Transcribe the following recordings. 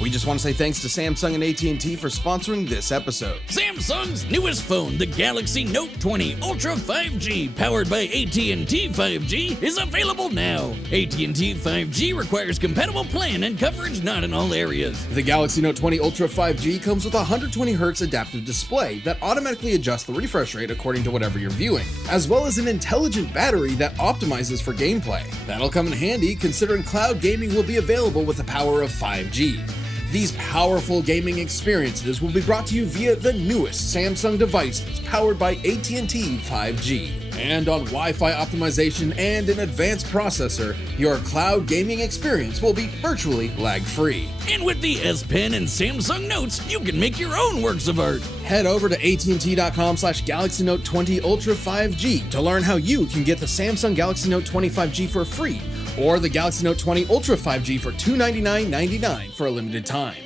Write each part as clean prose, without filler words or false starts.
We just want to say thanks to Samsung and AT&T for sponsoring this episode. Samsung's newest phone, the Galaxy Note 20 Ultra 5G, powered by AT&T 5G, is available now. AT&T 5G requires compatible plan and coverage not in all areas. The Galaxy Note 20 Ultra 5G comes with a 120Hz adaptive display that automatically adjusts the refresh rate according to whatever you're viewing, as well as an intelligent battery that optimizes for gameplay. That'll come in handy considering cloud gaming will be available with the power of 5G. These powerful gaming experiences will be brought to you via the newest Samsung devices powered by AT&T 5G. And on Wi-Fi optimization and an advanced processor, your cloud gaming experience will be virtually lag-free. And with the S Pen and Samsung Notes, you can make your own works of art. Head over to AT&T.com/Galaxy Note 20 Ultra 5G to learn how you can get the Samsung Galaxy Note 20 5G for free, or the Galaxy Note 20 Ultra 5G for $299.99 for a limited time.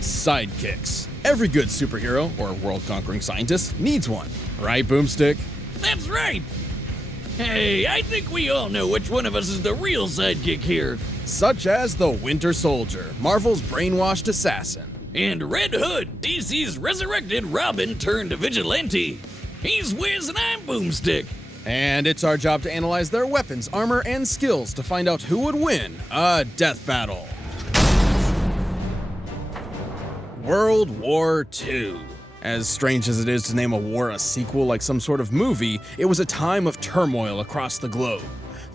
Sidekicks. Every good superhero or world-conquering scientist needs one, right, Boomstick? That's right. Hey, I think we all know which one of us is the real sidekick here. Such as the Winter Soldier, Marvel's brainwashed assassin. And Red Hood, DC's resurrected Robin turned vigilante. He's Wiz and I'm Boomstick. And it's our job to analyze their weapons, armor, and skills to find out who would win a death battle. World War II. As strange as it is to name a war a sequel like some sort of movie, it was a time of turmoil across the globe.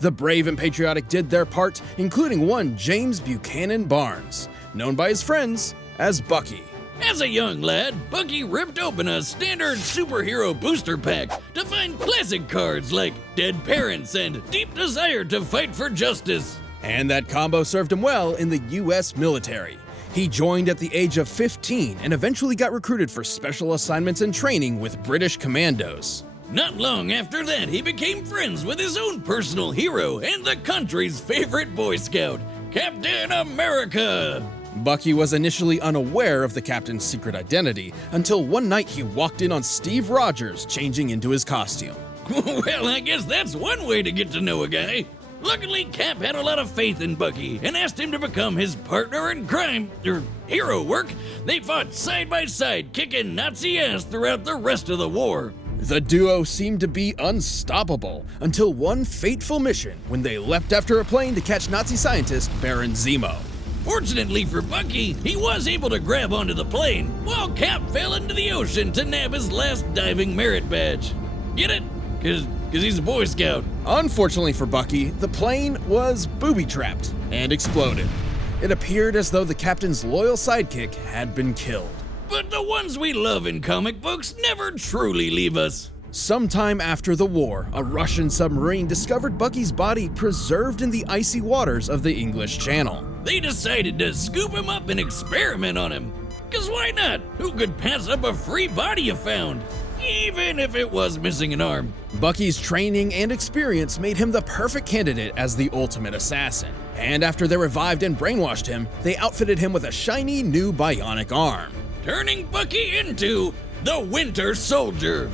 The brave and patriotic did their part, including one James Buchanan Barnes, known by his friends as Bucky. As a young lad, Bucky ripped open a standard superhero booster pack to find classic cards like Dead Parents and Deep Desire to Fight for Justice. And that combo served him well in the US military. He joined at the age of 15 and eventually got recruited for special assignments and training with British commandos. Not long after that, he became friends with his own personal hero and the country's favorite Boy Scout, Captain America. Bucky was initially unaware of the captain's secret identity until one night he walked in on Steve Rogers changing into his costume. Well, I guess that's one way to get to know a guy. Luckily, Cap had a lot of faith in Bucky and asked him to become his partner in crime, or hero work. They fought side by side, kicking Nazi ass throughout the rest of the war. The duo seemed to be unstoppable until one fateful mission when they leapt after a plane to catch Nazi scientist Baron Zemo. Fortunately for Bucky, he was able to grab onto the plane, while Cap fell into the ocean to nab his last diving merit badge. Get it? Cause he's a Boy Scout. Unfortunately for Bucky, the plane was booby-trapped and exploded. It appeared as though the captain's loyal sidekick had been killed. But the ones we love in comic books never truly leave us. Sometime after the war, a Russian submarine discovered Bucky's body preserved in the icy waters of the English Channel. They decided to scoop him up and experiment on him. Cause why not? Who could pass up a free body you found? Even if it was missing an arm. Bucky's training and experience made him the perfect candidate as the ultimate assassin. And after they revived and brainwashed him, they outfitted him with a shiny new bionic arm, turning Bucky into the Winter Soldier.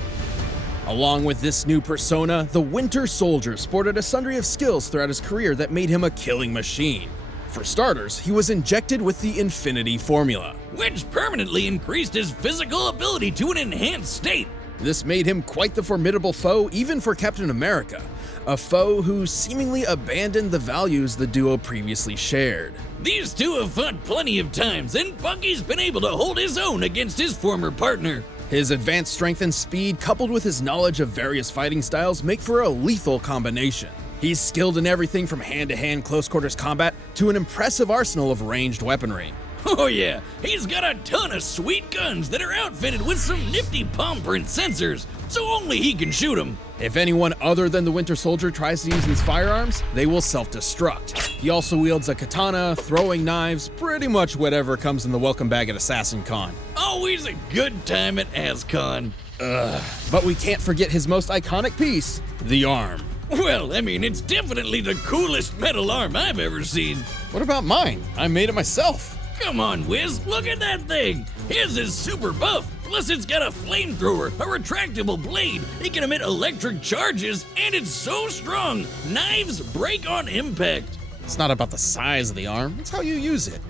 Along with this new persona, the Winter Soldier sported a sundry of skills throughout his career that made him a killing machine. For starters, he was injected with the Infinity Formula, which permanently increased his physical ability to an enhanced state. This made him quite the formidable foe even for Captain America, a foe who seemingly abandoned the values the duo previously shared. These two have fought plenty of times, and Bucky's been able to hold his own against his former partner. His advanced strength and speed, coupled with his knowledge of various fighting styles, make for a lethal combination. He's skilled in everything from hand-to-hand close-quarters combat to an impressive arsenal of ranged weaponry. Oh yeah, he's got a ton of sweet guns that are outfitted with some nifty palm print sensors, so only he can shoot them. If anyone other than the Winter Soldier tries to use these firearms, they will self-destruct. He also wields a katana, throwing knives, pretty much whatever comes in the welcome bag at Assassin Con. Always a good time at ASCON. But we can't forget his most iconic piece, the arm. Well, I mean, it's definitely the coolest metal arm I've ever seen. What about mine? I made it myself. Come on, Wiz, look at that thing. His is super buff, Plus, it's got a flamethrower, a retractable blade, it can emit electric charges, and it's so strong, knives break on impact. It's not about the size of the arm, it's how you use it.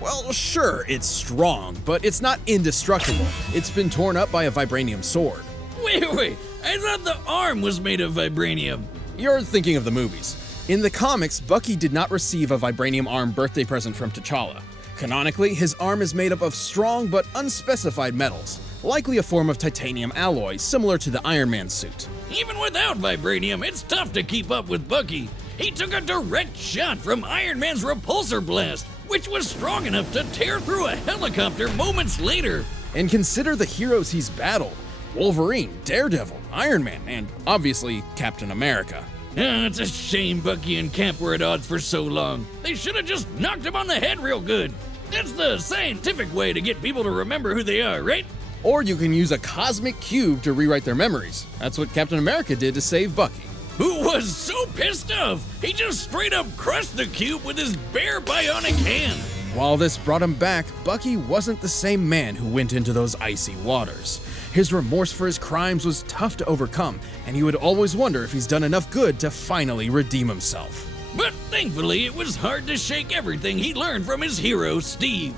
Well, sure, it's strong, but it's not indestructible. It's been torn up by a vibranium sword. Wait, I thought the arm was made of vibranium. You're thinking of the movies. In the comics, Bucky did not receive a vibranium arm birthday present from T'Challa. Canonically, his arm is made up of strong but unspecified metals, likely a form of titanium alloy similar to the Iron Man suit. Even without vibranium, it's tough to keep up with Bucky. He took a direct shot from Iron Man's repulsor blast, which was strong enough to tear through a helicopter moments later. And consider the heroes he's battled: Wolverine, Daredevil, Iron Man, and obviously Captain America. It's a shame Bucky and Cap were at odds for so long. They should have just knocked him on the head real good. That's the scientific way to get people to remember who they are, right? Or you can use a cosmic cube to rewrite their memories. That's what Captain America did to save Bucky. Who was so pissed off, he just straight up crushed the cube with his bare bionic hand. While this brought him back, Bucky wasn't the same man who went into those icy waters. His remorse for his crimes was tough to overcome, and he would always wonder if he's done enough good to finally redeem himself. But thankfully, it was hard to shake everything he learned from his hero, Steve.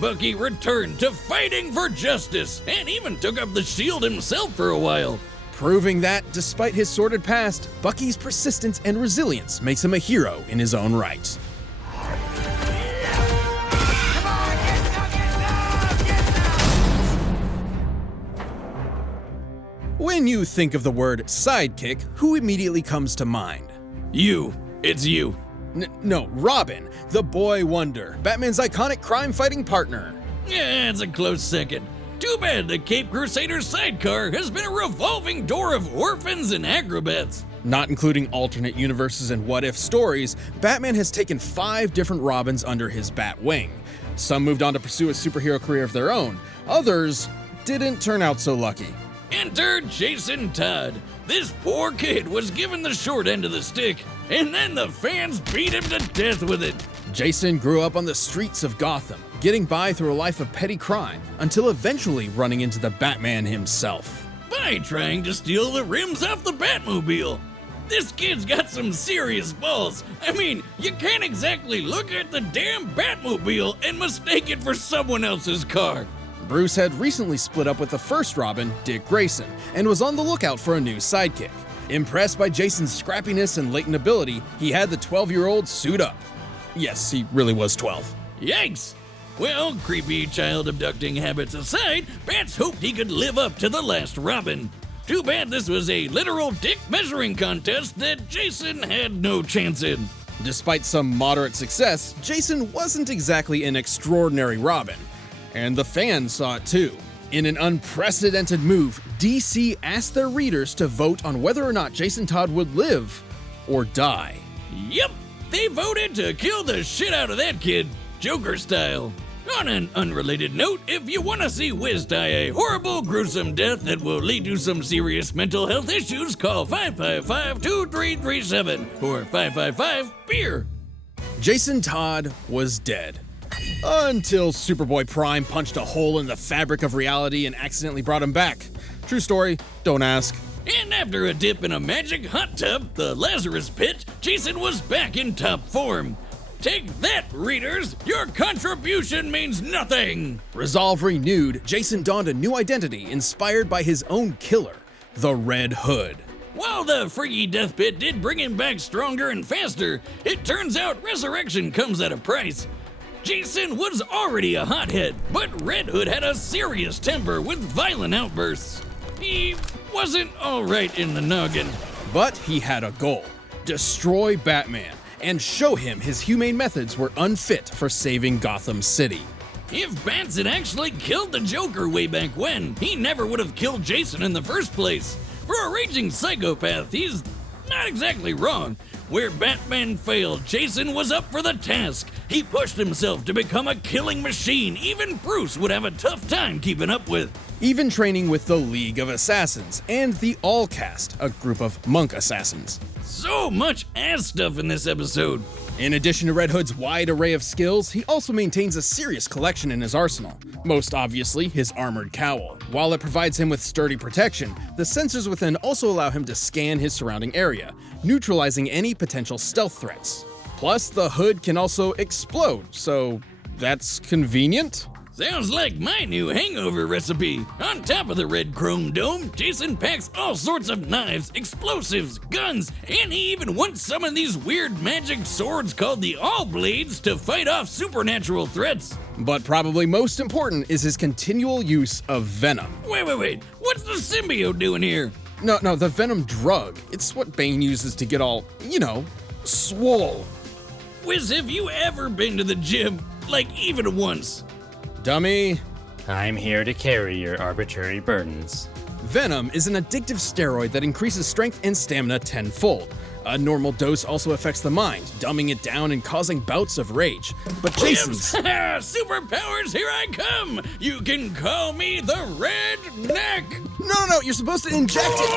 Bucky returned to fighting for justice, and even took up the shield himself for a while. Proving that, despite his sordid past, Bucky's persistence and resilience makes him a hero in his own right. When you think of the word sidekick, who immediately comes to mind? You. It's you. No, Robin, the boy wonder, Batman's iconic crime-fighting partner. Yeah, it's a close second. Too bad the Cape Crusader's sidecar has been a revolving door of orphans and acrobats. Not including alternate universes and what-if stories, Batman has taken 5 different Robins under his bat wing. Some moved on to pursue a superhero career of their own. Others didn't turn out so lucky. Enter Jason Todd. This poor kid was given the short end of the stick, and then the fans beat him to death with it. Jason grew up on the streets of Gotham, getting by through a life of petty crime, until eventually running into the Batman himself. By trying to steal the rims off the Batmobile. This kid's got some serious balls. I mean, you can't exactly look at the damn Batmobile and mistake it for someone else's car. Bruce had recently split up with the first Robin, Dick Grayson, and was on the lookout for a new sidekick. Impressed by Jason's scrappiness and latent ability, he had the 12-year-old suit up. Yes, he really was 12. Yikes! Well, creepy child abducting habits aside, Bats hoped he could live up to the last Robin. Too bad this was a literal dick measuring contest that Jason had no chance in. Despite some moderate success, Jason wasn't exactly an extraordinary Robin. And the fans saw it too. In an unprecedented move, DC asked their readers to vote on whether or not Jason Todd would live or die. Yep, they voted to kill the shit out of that kid, Joker style. On an unrelated note, if you want to see Wiz die a horrible, gruesome death that will lead to some serious mental health issues, call 555-2337 or 555-BEER. Jason Todd was dead. Until Superboy Prime punched a hole in the fabric of reality and accidentally brought him back. True story, don't ask. And after a dip in a magic hot tub, the Lazarus Pit, Jason was back in top form. Take that, readers! Your contribution means nothing! Resolve renewed, Jason donned a new identity inspired by his own killer, the Red Hood. While the freaky death pit did bring him back stronger and faster, it turns out resurrection comes at a price. Jason was already a hothead, but Red Hood had a serious temper with violent outbursts. He wasn't alright in the noggin. But he had a goal: destroy Batman and show him his humane methods were unfit for saving Gotham City. If Bats had actually killed the Joker way back when, he never would have killed Jason in the first place. For a raging psychopath, he's not exactly wrong. Where Batman failed, Jason was up for the task. He pushed himself to become a killing machine even Bruce would have a tough time keeping up with. Even training with the League of Assassins and the All Cast, a group of monk assassins. So much ass stuff in this episode. In addition to Red Hood's wide array of skills, he also maintains a serious collection in his arsenal. Most obviously, his armored cowl. While it provides him with sturdy protection, the sensors within also allow him to scan his surrounding area, neutralizing any potential stealth threats. Plus, the hood can also explode, so that's convenient? Sounds like my new hangover recipe. On top of the red chrome dome, Jason packs all sorts of knives, explosives, guns, and he even once summoned these weird magic swords called the All Blades to fight off supernatural threats. But probably most important is his continual use of venom. Wait. What's the symbiote doing here? No, the venom drug. It's what Bane uses to get all, swole. Wiz, have you ever been to the gym? Like, even once? Dummy. I'm here to carry your arbitrary burdens. Venom is an addictive steroid that increases strength and stamina tenfold. A normal dose also affects the mind, dumbing it down and causing bouts of rage. But Jason's... Superpowers, here I come! You can call me the Red Neck! No, you're supposed to inject it!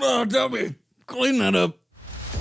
Oh, dummy, clean that up.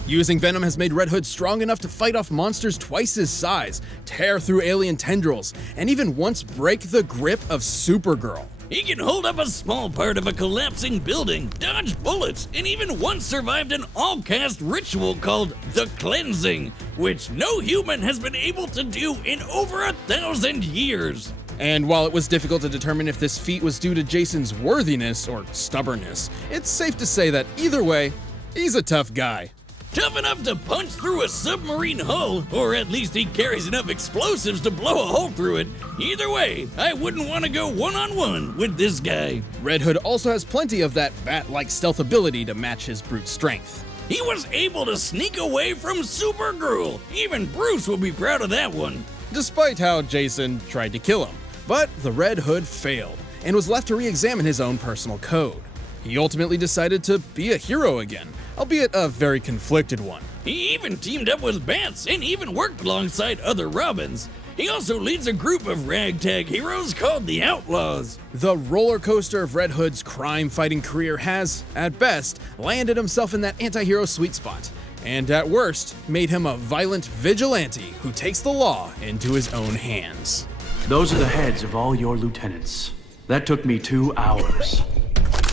Using Venom has made Red Hood strong enough to fight off monsters twice his size, tear through alien tendrils, and even once break the grip of Supergirl. He can hold up a small part of a collapsing building, dodge bullets, and even once survived an all-cast ritual called the Cleansing, which no human has been able to do in over 1,000 years. And while it was difficult to determine if this feat was due to Jason's worthiness or stubbornness, it's safe to say that either way, he's a tough guy. Tough enough to punch through a submarine hull, or at least he carries enough explosives to blow a hole through it. Either way, I wouldn't want to go one-on-one with this guy. Red Hood also has plenty of that bat-like stealth ability to match his brute strength. He was able to sneak away from Supergirl. Even Bruce will be proud of that one. Despite how Jason tried to kill him. But the Red Hood failed, and was left to re-examine his own personal code. He ultimately decided to be a hero again, albeit a very conflicted one. He even teamed up with Bats and even worked alongside other Robins. He also leads a group of ragtag heroes called the Outlaws. The roller coaster of Red Hood's crime-fighting career has, at best, landed himself in that anti-hero sweet spot, and at worst, made him a violent vigilante who takes the law into his own hands. Those are the heads of all your lieutenants. That took me 2 hours.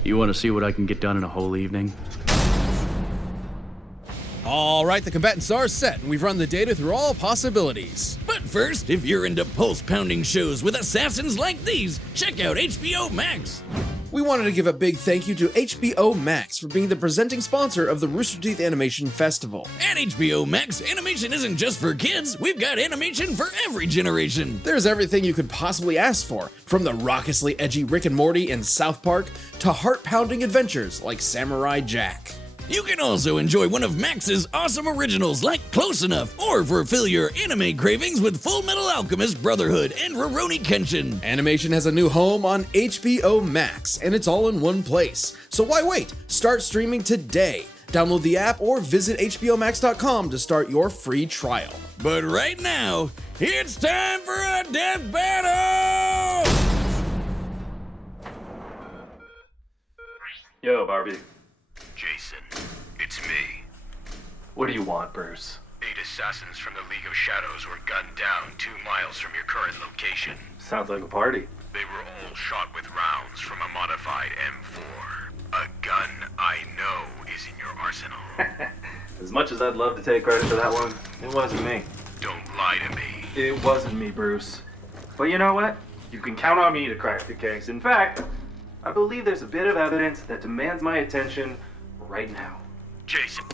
You want to see what I can get done in a whole evening? All right, the combatants are set, and we've run the data through all possibilities. But first, if you're into pulse-pounding shows with assassins like these, check out HBO Max. We wanted to give a big thank you to HBO Max for being the presenting sponsor of the Rooster Teeth Animation Festival. At HBO Max, animation isn't just for kids, we've got animation for every generation. There's everything you could possibly ask for, from the raucously edgy Rick and Morty and South Park to heart-pounding adventures like Samurai Jack. You can also enjoy one of Max's awesome originals like Close Enough, or fulfill your anime cravings with Full Metal Alchemist Brotherhood and Rurouni Kenshin. Animation has a new home on HBO Max, and it's all in one place. So why wait? Start streaming today. Download the app or visit hbomax.com to start your free trial. But right now, it's time for a death battle! Yo, Barbie. Jason, it's me. What do you want, Bruce? 8 assassins from the League of Shadows were gunned down 2 miles from your current location. Sounds like a party. They were all shot with rounds from a modified M4. A gun I know is in your arsenal. As much as I'd love to take credit for that one, it wasn't me. Don't lie to me. It wasn't me, Bruce. But you know what? You can count on me to crack the case. In fact, I believe there's a bit of evidence that demands my attention right now. Jason.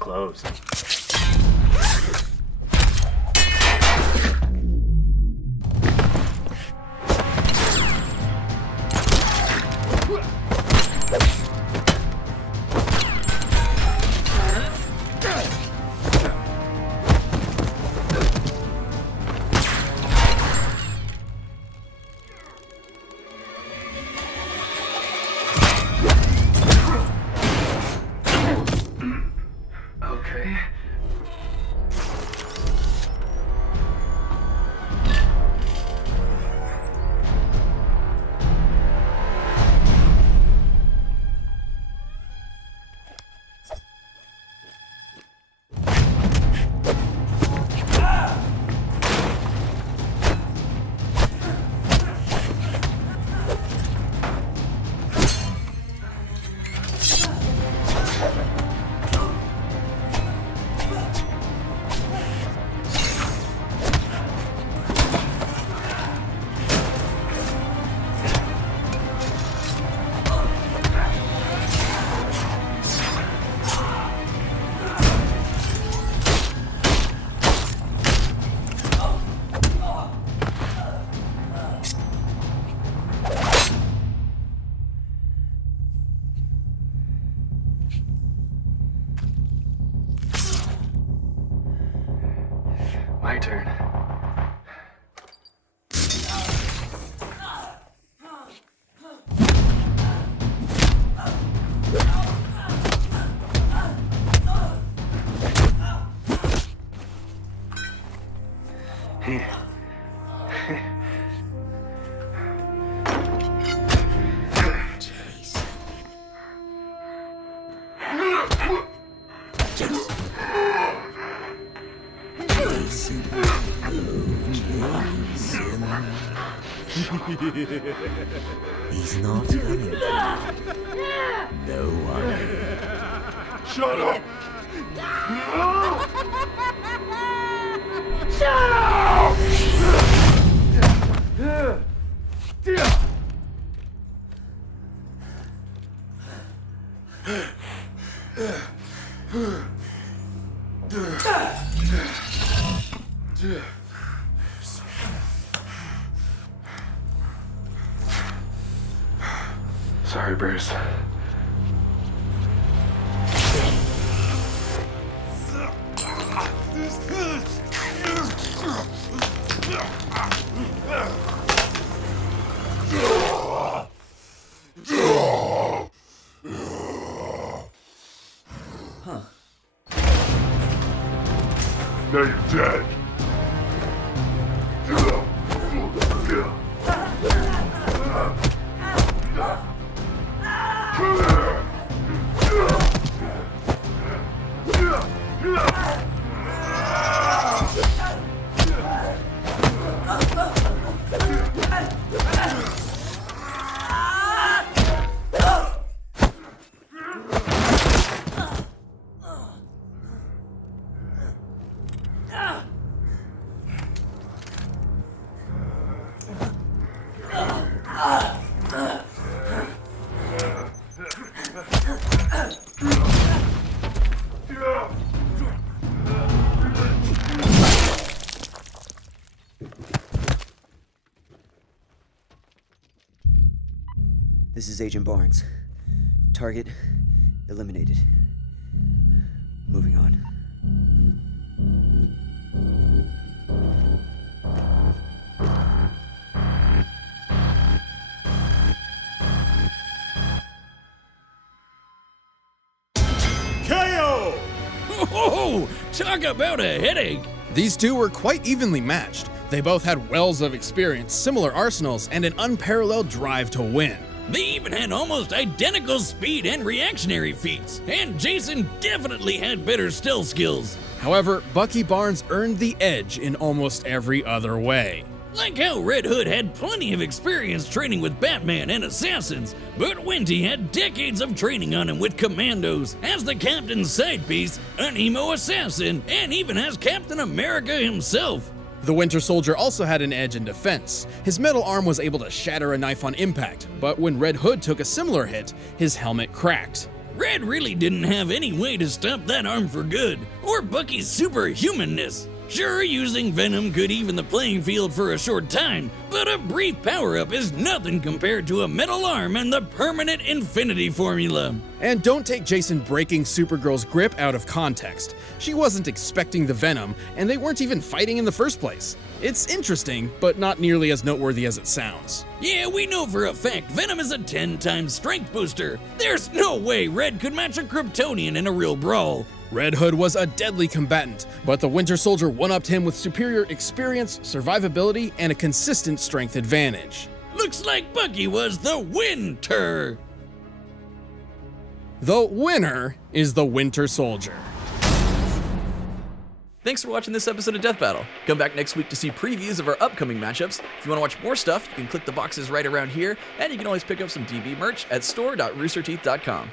closed. Okay. My turn. He's not coming. No one. Shut up! Sorry, Bruce. Now you're dead. This is Agent Barnes. Target eliminated. Moving on. KO! Oh, talk about a headache! These two were quite evenly matched. They both had wells of experience, similar arsenals, and an unparalleled drive to win. They even had almost identical speed and reactionary feats, and Jason definitely had better stealth skills. However, Bucky Barnes earned the edge in almost every other way. Like how Red Hood had plenty of experience training with Batman and assassins, but Winty had decades of training on him with commandos, as the captain's side piece, an emo assassin, and even as Captain America himself. The Winter Soldier also had an edge in defense. His metal arm was able to shatter a knife on impact, but when Red Hood took a similar hit, his helmet cracked. Red really didn't have any way to stop that arm for good, or Bucky's superhumanness. Sure, using Venom could even the playing field for a short time, but a brief power-up is nothing compared to a metal arm and the permanent Infinity Formula. And don't take Jason breaking Supergirl's grip out of context. She wasn't expecting the Venom, and they weren't even fighting in the first place. It's interesting, but not nearly as noteworthy as it sounds. Yeah, we know for a fact Venom is a 10 times strength booster. There's no way Red could match a Kryptonian in a real brawl. Red Hood was a deadly combatant, but the Winter Soldier one-upped him with superior experience, survivability, and a consistent strength advantage. Looks like Bucky was the winter. The winner is the Winter Soldier. Thanks for watching this episode of Death Battle. Come back next week to see previews of our upcoming matchups. If you want to watch more stuff, you can click the boxes right around here, and you can always pick up some DB merch at store.roosterteeth.com.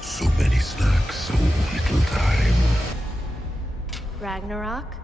So many snacks, so little time. Ragnarok?